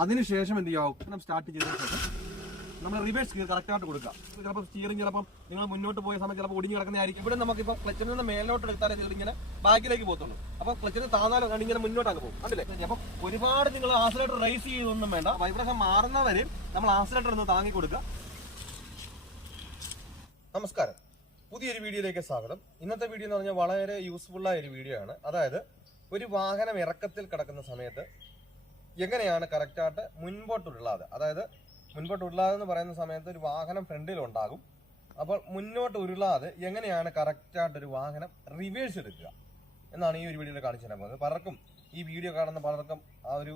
അതിനുശേഷം എന്ത് ചെയ്യാവും? സ്റ്റാർട്ട് ചെയ്തതിനു ശേഷം നമ്മൾ റിവേഴ്സ് ഗിയർ കറക്റ്റ് ആയിട്ട് കൊടുക്കുക. ചിലപ്പോൾ സ്റ്റിയറിംഗ് ചിലപ്പം നിങ്ങൾ മുന്നോട്ട് പോയ സമയത്ത് ചിലപ്പോൾ ഒടിഞ്ഞ് കിടക്കുന്നതായിരിക്കും. ഇവിടെ നമുക്ക് ഇപ്പോൾ ക്ലച്ചിൽ നിന്ന് മേലോട്ട് എടുത്താലേ നിങ്ങൾ ഇങ്ങനെ ബാക്കിലേക്ക് പോകത്തുള്ളൂ. അപ്പോൾ ക്ലച്ചിന് താന്നാലും? കണ്ട് ഇങ്ങനെ മുന്നോട്ട് അങ്ങ് പോകും. അല്ലേ അപ്പം ഒരുപാട് നിങ്ങൾ ആസിലേറ്റർ റൈസ് ചെയ്തൊന്നും വേണ്ട. വൈബ്രേഷൻ മാറുന്നവരെയും നമ്മൾ ആസിലേറ്റർ ഒന്ന് താങ്ങി കൊടുക്കുക. നമസ്കാരം. പുതിയൊരു വീഡിയോയിലേക്ക് സ്വാഗതം. ഇന്നത്തെ വീഡിയോ എന്ന് പറഞ്ഞാൽ വളരെ യൂസ്ഫുൾ ആയ ഒരു വീഡിയോ ആണ്. അതായത് ഒരു വാഹനം ഇറക്കത്തിൽ കിടക്കുന്ന സമയത്ത് എങ്ങനെയാണ് കറക്റ്റായിട്ട് മുൻപോട്ട് ഉരുളാതെ അതായത് മുൻപോട്ട് ഉരുളാതെ എന്ന് പറയുന്ന സമയത്ത് ഒരു വാഹനം ഫ്രണ്ടിൽ ഉണ്ടാകും. അപ്പോൾ മുന്നോട്ട് ഉരുളാതെ എങ്ങനെയാണ് കറക്റ്റായിട്ട് ഒരു വാഹനം റിവേഴ്സ് എടുക്കുക? എന്നാണ് ഈ ഒരു വീഡിയോയിൽ കാണിച്ചു തരാൻ പോകുന്നത് പലർക്കും ഈ വീഡിയോ കാണുന്ന പലർക്കും ആ ഒരു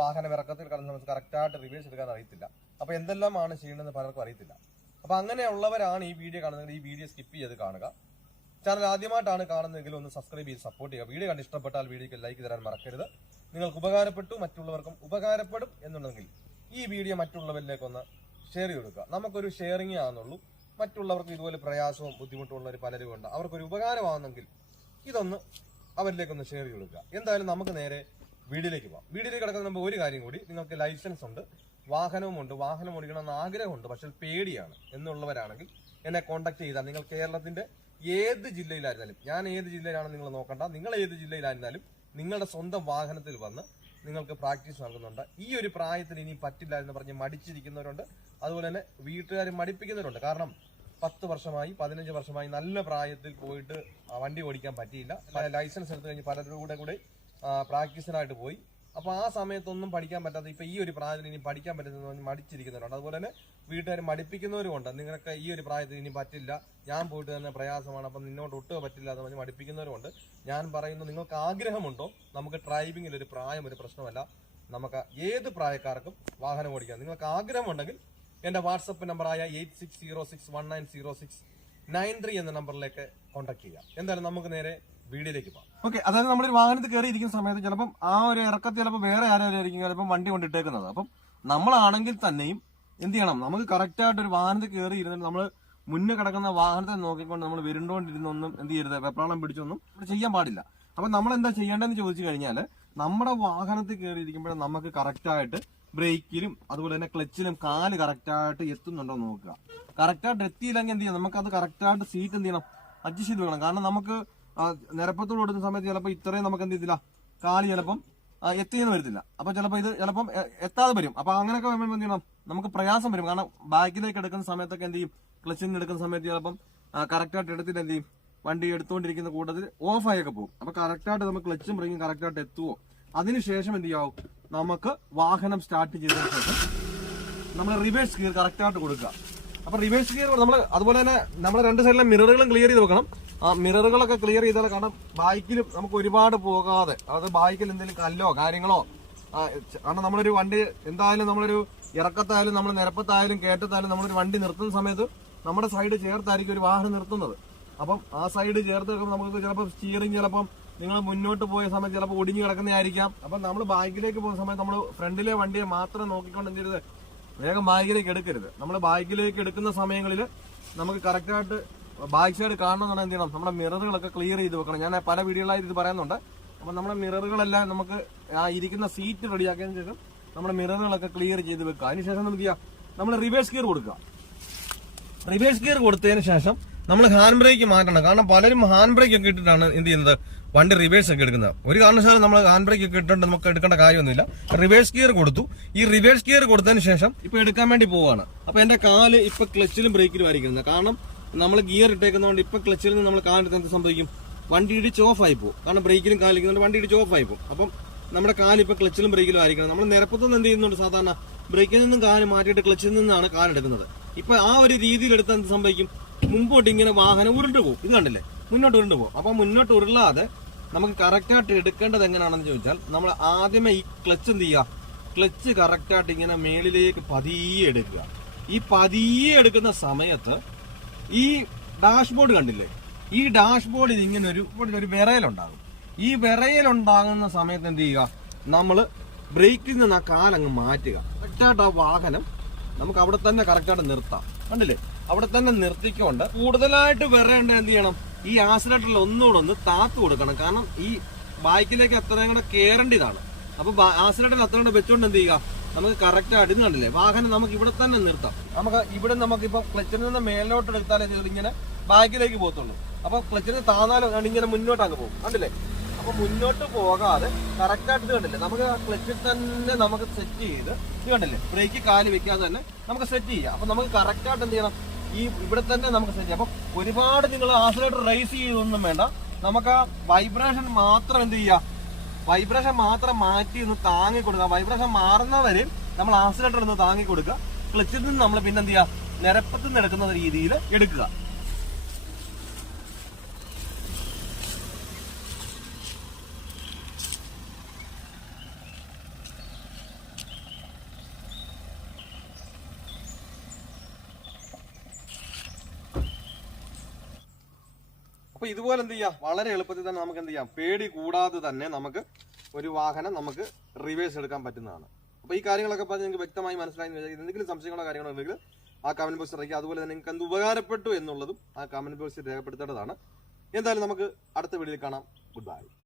വാഹനം ഇറക്കത്തിൽ കടന്ന സമയത്ത് കറക്റ്റായിട്ട് റിവേഴ്സ് എടുക്കാൻ അറിയത്തില്ല. അപ്പോൾ എന്തെല്ലാമാണ് ചെയ്യേണ്ടതെന്ന് പലർക്കും അറിയത്തില്ല. അപ്പൊ അങ്ങനെയുള്ളവരാണ് ഈ വീഡിയോ കാണുന്നത്. ഈ വീഡിയോ സ്കിപ്പ് ചെയ്ത് കാണുക. ചാനൽ ആദ്യമായിട്ടാണ് കാണുന്നതെങ്കിൽ ഒന്ന് സബ്സ്ക്രൈബ് ചെയ്ത് സപ്പോർട്ട് ചെയ്യുക. വീഡിയോ കണ്ട് ഇഷ്ടപ്പെട്ടാൽ വീഡിയോക്ക് ലൈക്ക് തരാൻ മറക്കരുത്. നിങ്ങൾക്ക് ഉപകാരപ്പെട്ടു മറ്റുള്ളവർക്കും ഉപകാരപ്പെടും എന്നുണ്ടെങ്കിൽ ഈ വീഡിയോ മറ്റുള്ളവരിലേക്ക് ഒന്ന് ഷെയർ ചെയ്ത് കൊടുക്കുക നമുക്കൊരു ഷെയറിങ് ആണെന്നുള്ളൂ മറ്റുള്ളവർക്ക് ഇതുപോലെ പ്രയാസവും ബുദ്ധിമുട്ടുള്ളവർ പലരും ഉണ്ട്. അവർക്കൊരു ഉപകാരമാകുന്നെങ്കിൽ ഇതൊന്ന് അവരിലേക്കൊന്ന് ഷെയർ ചെയ്ത് കൊടുക്കുക എന്തായാലും നമുക്ക് നേരെ വീഡിയോയിലേക്ക് പോകാം. വീഡിയോയിലേക്ക് കിടക്കുന്ന മുമ്പ് ഒരു കാര്യം കൂടി. നിങ്ങൾക്ക് ലൈസൻസ് ഉണ്ട് വാഹനവുമുണ്ട് വാഹനം ഓടിക്കണമെന്ന് ആഗ്രഹമുണ്ട് പക്ഷെ പേടിയാണ് എന്നുള്ളവരാണെങ്കിൽ എന്നെ കോൺടാക്ട് ചെയ്താൽ നിങ്ങൾ കേരളത്തിന്റെ ഏത് ജില്ലയിലായിരുന്നാലും ഞാൻ ഏത് ജില്ലയിലാണെന്ന് നിങ്ങൾ നോക്കണ്ട. നിങ്ങൾ ഏത് ജില്ലയിലായിരുന്നാലും നിങ്ങളുടെ സ്വന്തം വാഹനത്തിൽ വന്ന് നിങ്ങൾക്ക് പ്രാക്ടീസ് നൽകുന്നുണ്ട്. ഈ ഒരു പ്രായത്തിൽ ഇനി പറ്റില്ല എന്ന് പറഞ്ഞ് മടിച്ചിരിക്കുന്നവരുണ്ട്. അതുപോലെ തന്നെ വീട്ടുകാർ മടിപ്പിക്കുന്നവരുണ്ട്. കാരണം പത്ത് വർഷമായി പതിനഞ്ച് വർഷമായി നല്ല പ്രായത്തിൽ പോയിട്ട് വണ്ടി ഓടിക്കാൻ പറ്റിയില്ല. ലൈസൻസ് എടുത്തു കഴിഞ്ഞ് പലരുടെ കൂടെ കൂടെ പ്രാക്ടീസിനായിട്ട് പോയി. അപ്പൊ ആ സമയത്തൊന്നും പഠിക്കാൻ പറ്റാത്ത ഇപ്പൊ ഈ ഒരു പ്രായത്തിൽ ഇനി പഠിക്കാൻ പറ്റുന്ന മടിച്ചിരിക്കുന്നവരുണ്ട്. അതുപോലെ തന്നെ വീട്ടുകാർ മടിപ്പിക്കുന്നവരുമുണ്ട്. നിങ്ങൾക്ക് ഈ ഒരു പ്രായത്തിൽ ഇനി പറ്റില്ല. ഞാൻ പോയിട്ട് തന്നെ പ്രയാസമാണ്. അപ്പം നിന്നോട്ട് ഒട്ടും പറ്റില്ല എന്ന് പറഞ്ഞ് മടിപ്പിക്കുന്നവരുമുണ്ട്. ഞാൻ പറയുന്നു നിങ്ങൾക്ക് ആഗ്രഹമുണ്ടോ? നമുക്ക് ഡ്രൈവിംഗിൽ ഒരു പ്രായം ഒരു പ്രശ്നമല്ല. നമുക്ക് ഏത് പ്രായക്കാർക്കും വാഹനം ഓടിക്കാം. നിങ്ങൾക്ക് ആഗ്രഹമുണ്ടെങ്കിൽ എന്റെ വാട്സപ്പ് നമ്പറായ എയ്റ്റ് എന്ന നമ്പറിലേക്ക് കോൺടാക്ട് ചെയ്യാം. എന്തായാലും നമുക്ക് നേരെ വീഡിയോയിലേക്ക് പോകാം. ഓക്കെ അതായത് നമ്മളൊരു വാഹനത്തിൽ കയറി ഇരിക്കുന്ന സമയത്ത് ചിലപ്പം ആ ഒരു ഇറക്കത്തിൽ ചിലപ്പോൾ വേറെ ആരായിരിക്കും ചിലപ്പോൾ വണ്ടി കൊണ്ടിട്ടേക്കുന്നത്. അപ്പം നമ്മളാണെങ്കിൽ തന്നെയും എന്ത് ചെയ്യണം? നമുക്ക് കറക്റ്റ് ആയിട്ട് ഒരു വാഹനത്തിൽ കയറി ഇരുന്നിട്ട് നമ്മൾ മുന്നേ കിടക്കുന്ന വാഹനത്തെ നോക്കിക്കൊണ്ട് നമ്മൾ വരുന്നോണ്ടിരുന്നൊന്നും എന്ത് ചെയ്യരുത്? വെപ്രാളം പിടിച്ചൊന്നും നമ്മൾ ചെയ്യാൻ പാടില്ല. അപ്പം നമ്മൾ എന്താ ചെയ്യേണ്ടതെന്ന് ചോദിച്ചു കഴിഞ്ഞാൽ നമ്മുടെ വാഹനത്തിൽ കയറി ഇരിക്കുമ്പോഴും നമുക്ക് കറക്റ്റായിട്ട് ബ്രേക്കിലും അതുപോലെ തന്നെ ക്ലച്ചിലും കാൽ കറക്റ്റായിട്ട് എത്തുന്നുണ്ടോ നോക്കുക. കറക്റ്റായിട്ട് എത്തിയില്ലെങ്കിൽ എന്ത് ചെയ്യണം? നമുക്കത് കറക്റ്റായിട്ട് സീറ്റ് എന്ത് ചെയ്യണം? അഡ്ജസ്റ്റ് ചെയ്ത് വേണം കാരണം നമുക്ക് നിരപ്പത്തോട് കൊടുക്കുന്ന സമയത്ത് ചിലപ്പോൾ ഇത്രയും നമുക്ക് എന്ത് ചെയ്തില്ല കാൽ ചിലപ്പം എത്തിയെന്ന് വരത്തില്ല. അപ്പൊ ചിലപ്പോൾ ഇത് ചിലപ്പം എത്താതെ വരും. അപ്പൊ അങ്ങനെയൊക്കെ വരുമ്പോൾ എന്ത് ചെയ്യണം? നമുക്ക് പ്രയാസം വരും. കാരണം ബാക്കിലേക്ക് എടുക്കുന്ന സമയത്തൊക്കെ എന്ത് ചെയ്യും? ക്ലച്ചിന് എടുക്കുന്ന സമയത്ത് ചിലപ്പം കറക്റ്റായിട്ട് എടുത്തിട്ട് എന്ത് ചെയ്യും? വണ്ടി എടുത്തുകൊണ്ടിരിക്കുന്ന കൂട്ടത്തിൽ ഓഫായൊക്കെ പോകും. അപ്പൊ കറക്റ്റായിട്ട് നമുക്ക് ക്ലച്ചും ബ്രേക്കും കറക്റ്റായിട്ട് എത്തുമോ അതിനുശേഷം എന്ത് ചെയ്യാവും? നമുക്ക് വാഹനം സ്റ്റാർട്ട് ചെയ്തതിനു ശേഷം നമ്മൾ റിവേഴ്സ് ഗിയർ കറക്റ്റായിട്ട് കൊടുക്കുക. അപ്പൊ റിവേഴ്സ് ഗിയർ നമ്മൾ അതുപോലെ തന്നെ നമ്മുടെ രണ്ട് സൈഡിലെ മിററുകളും ക്ലിയർ ചെയ്ത് വെക്കണം. ആ മിററുകളൊക്കെ ക്ലിയർ ചെയ്താൽ കാരണം ബൈക്കിലും നമുക്ക് ഒരുപാട് പോകാതെ അത് ബൈക്കിൽ എന്തെങ്കിലും കല്ലോ കാര്യങ്ങളോ കാരണം നമ്മളൊരു വണ്ടി എന്തായാലും നമ്മളൊരു ഇറക്കത്തായാലും നമ്മൾ നിരപ്പത്തായാലും കേട്ടത്തായാലും നമ്മളൊരു വണ്ടി നിർത്തുന്ന സമയത്ത് നമ്മുടെ സൈഡ് ചേർത്തായിരിക്കും ഒരു വാഹനം നിർത്തുന്നത്. അപ്പം ആ സൈഡ് ചേർത്ത് നമുക്ക് ചിലപ്പോൾ സ്റ്റിയറിംഗ് ചിലപ്പം നിങ്ങൾ മുന്നോട്ട് പോയ സമയത്ത് ചിലപ്പോൾ ഒടിഞ്ഞു കിടക്കുന്നതായിരിക്കാം. അപ്പം നമ്മൾ ബാക്കിലേക്ക് പോകുന്ന സമയത്ത് നമ്മൾ ഫ്രണ്ടിലെ വണ്ടിയെ മാത്രം നോക്കിക്കൊണ്ട് എന്ത് ചെയ്യരുത്? വേഗം ബാഗിലേക്ക് എടുക്കരുത്. നമ്മൾ ബാഗിലേക്ക് എടുക്കുന്ന സമയങ്ങളിൽ നമുക്ക് കറക്റ്റായിട്ട് ബാക്ക് സൈഡ് കാണണമെന്നാണ് എന്ത് ചെയ്യണം? നമ്മുടെ മിററുകളൊക്കെ ക്ലിയർ ചെയ്ത് വെക്കണം. ഞാൻ പല വീഡിയോകളായിട്ട് ഇത് പറയുന്നുണ്ട്. അപ്പം നമ്മുടെ മിററുകളെല്ലാം നമുക്ക് ആ ഇരിക്കുന്ന സീറ്റ് റെഡിയാക്കിയതിന് ശേഷം നമ്മുടെ മിററുകളൊക്കെ ക്ലിയർ ചെയ്ത് വെക്കുക. അതിനുശേഷം നമുക്ക് ചെയ്യാം നമ്മൾ റിവേഴ്സ് ഗിയർ കൊടുക്കുക. റിവേഴ്സ് ഗിയർ കൊടുത്തതിന് ശേഷം നമ്മൾ ഹാൻഡ് ബ്രേക്ക് മാറ്റണം. കാരണം പലരും ഹാൻഡ് ബ്രേക്ക് ഒക്കെ ഇട്ടിട്ടാണ് എന്ത് ചെയ്യുന്നത്? വണ്ടി റിവേഴ്സ് ഒക്കെ എടുക്കുന്നത്. ഒരു കാരണവശാലും നമ്മൾ ഹാൻഡ് ബ്രേക്ക് ഒക്കെ ഇട്ടിട്ട് നമുക്ക് എടുക്കേണ്ട കാര്യമൊന്നുമില്ല. റിവേഴ്സ് ഗിയർ കൊടുത്തു. ഈ റിവേഴ്സ് ഗിയർ കൊടുത്തതിന് ശേഷം ഇപ്പൊ എടുക്കാൻ വേണ്ടി പോവാണ്. അപ്പൊ എന്റെ കാൽ ഇപ്പൊ ക്ലച്ചിലും ബ്രേക്കിലും ആയിരിക്കുന്നത്. കാരണം നമ്മൾ ഗിയർ ഇട്ടേക്കുന്നതുകൊണ്ട് ഇപ്പൊ ക്ലച്ചിൽ നിന്ന് നമ്മൾ കാലെടുത്ത് എന്ത് സംഭവിക്കും? വണ്ടി ഇടിച്ച് ഓഫ് ആയി പോകും. കാരണം ബ്രേക്കിലും കാലിക്കുന്നുണ്ട് വണ്ടി ഇടിച്ച് ഓഫ് ആയി പോകും. അപ്പം നമ്മുടെ കാൽ ഇപ്പൊ ക്ലച്ചിലും ബ്രേക്കിലും ആയിരിക്കണം. നമ്മൾ നിരപ്പത്തുനിന്ന് എന്ത് ചെയ്യുന്നുണ്ട്? സാധാരണ ബ്രേക്കിൽ നിന്നും കാൽ മാറ്റിയിട്ട് ക്ലച്ചിൽ നിന്നാണ് കാലെടുക്കുന്നത് ഇപ്പൊ ആ ഒരു രീതിയിൽ എടുത്താൽ എന്ത് സംഭവിക്കും? മുമ്പോട്ട് ഇങ്ങനെ വാഹനം ഉരുണ്ടു പോകും ഇത് കണ്ടില്ലേ? മുന്നോട്ട് ഉരുണ്ടു പോകും അപ്പൊ മുന്നോട്ട് ഉരുളാതെ നമുക്ക് കറക്റ്റായിട്ട് എടുക്കേണ്ടത് എങ്ങനെയാണെന്ന് ചോദിച്ചാൽ നമ്മൾ ആദ്യമേ ഈ ക്ലച്ച് എന്ത് ചെയ്യുക? ക്ലച്ച് കറക്റ്റായിട്ട് ഇങ്ങനെ മേളിലേക്ക് പതിയെ എടുക്കുക. ഈ പതിയെ എടുക്കുന്ന സമയത്ത് ഈ ഡാഷ്ബോർഡ് കണ്ടില്ലേ? ഈ ഡാഷ്ബോർഡിൽ ഇങ്ങനെ ഒരു ഒരു വിറയലുണ്ടാകും. ഈ വിറയലുണ്ടാകുന്ന സമയത്ത് എന്ത് ചെയ്യുക? നമ്മൾ ബ്രേക്കിൽ നിന്ന് ആ കാലങ്ങ് മാറ്റുക. കറക്റ്റായിട്ട് ആ വാഹനം നമുക്ക് അവിടെ തന്നെ കറക്റ്റായിട്ട് നിർത്താം. കണ്ടില്ലേ? അവിടെ തന്നെ നിർത്തിക്കൊണ്ട് കൂടുതലായിട്ട് വിറയേണ്ട എന്ത് ചെയ്യണം? ഈ ആക്സിലേറ്ററിൽ ഒന്നുകൂടെ ഒന്ന് താത്തു കൊടുക്കണം. കാരണം ഈ ബൈക്കിലേക്ക് എത്രയും കൂടെ കയറേണ്ടതാണ് അപ്പൊ ആക്സിലേറ്ററിൽ എത്ര കൂടെ വെച്ചോണ്ട് എന്ത് ചെയ്യുക? നമുക്ക് കറക്റ്റ് ആയിട്ട് കണ്ടില്ലേ? വാഹനം നമുക്ക് ഇവിടെ തന്നെ നിർത്താം. നമുക്ക് ഇവിടെ നമുക്ക് ഇപ്പൊ ക്ലച്ചിൽ നിന്ന് മേലോട്ട് എടുത്താലേ ഇങ്ങനെ ബാക്കിലേക്ക് പോകത്തുള്ളൂ. അപ്പൊ ക്ലച്ചിന് താന്നാലും ഇങ്ങനെ മുന്നോട്ട് അങ്ങ് പോകും. കണ്ടില്ലേ? അപ്പൊ മുന്നോട്ട് പോകാതെ കറക്റ്റ് ആയിട്ട് കണ്ടില്ലേ? നമുക്ക് ക്ലച്ചിൽ തന്നെ നമുക്ക് സെറ്റ് ചെയ്ത് കണ്ടില്ലേ? ബ്രേക്ക് കാൽ വെക്കാതെ തന്നെ നമുക്ക് സെറ്റ് ചെയ്യാം. അപ്പൊ നമുക്ക് കറക്റ്റ് ആയിട്ട് എന്ത് ചെയ്യണം? ഈ ഇവിടെ തന്നെ നമുക്ക് സെറ്റ് ചെയ്യാം. അപ്പൊ ഒരുപാട് നിങ്ങൾ ആസിലേറ്റർ റൈസ് ചെയ്തൊന്നും വേണ്ട. നമുക്ക് ആ വൈബ്രേഷൻ മാത്രം എന്ത് ചെയ്യാം? വൈബ്രേഷൻ മാത്രം മാറ്റി ഒന്ന് താങ്ങി കൊടുക്കുക വൈബ്രേഷൻ മാറുന്നവരെ നമ്മൾ ആസിലേറ്റർ ഒന്ന് താങ്ങി കൊടുക്കുക. ക്ലച്ചിൽ നിന്ന് നമ്മൾ പിന്നെന്ത് ചെയ്യുക നിരപ്പത്തിൽ നിന്ന് എടുക്കുന്ന രീതിയിൽ എടുക്കുക. അപ്പൊ ഇതുപോലെ എന്ത് ചെയ്യാം? വളരെ എളുപ്പത്തിൽ തന്നെ നമുക്ക് എന്ത് ചെയ്യാം? പേടി കൂടാതെ തന്നെ നമുക്ക് ഒരു വാഹനം നമുക്ക് റിവേഴ്സ് എടുക്കാൻ പറ്റുന്നതാണ്. അപ്പൊ ഈ കാര്യങ്ങളൊക്കെ പറഞ്ഞ് നിങ്ങൾക്ക് വ്യക്തമായി മനസ്സിലായി. എന്തെങ്കിലും സംശയങ്ങളോ കാര്യങ്ങളോ ഉണ്ടെങ്കിൽ ആ കമന്റ് ബോക്സിൽ ഇറക്കി അതുപോലെ തന്നെ നിങ്ങൾക്ക് എന്ത് ഉപകാരപ്പെട്ടു എന്നുള്ളതും ആ കമന്റ് ബോക്സിൽ രേഖപ്പെടുത്തേണ്ടതാണ്. എന്തായാലും നമുക്ക് അടുത്ത വീഡിയോയിൽ കാണാം. Good bye